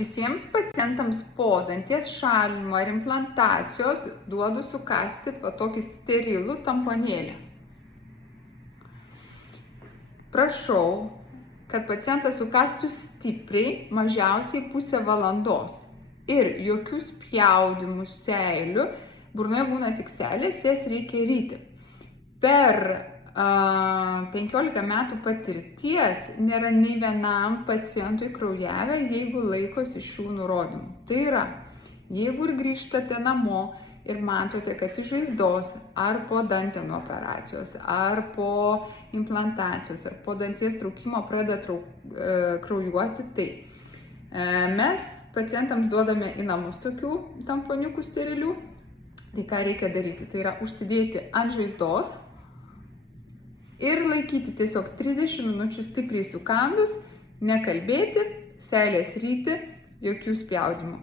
visiems pacientams po danties šalinimo ar implantacijos duodu sukąsti va tokį sterilų tamponėlį. Prašau, kad pacientas sukąstų stipriai, mažiausiai pusę valandos. Ir jokių spjaudimų, seilių, burnoje būna tik seilės, jas reikia ryti. Per 15 metų patirties nėra nei vienam pacientui kraujavę, jeigu laikosi šių nurodymų. Tai yra, jeigu ir grįžtate namo ir matote, kad iš žaizdos ar po dantenų operacijos, ar po implantacijos, ar po danties traukimo pradeda kraujuoti, tai mes pacientams duodame į namus tokių tamponiukų sterilių. Tai ką reikia daryti? Tai yra užsidėti ant žaizdos ir laikyti tiesiog 30 minučių stipriai sukandus, nekalbėti, seilės ryti, jokių spjaudimų.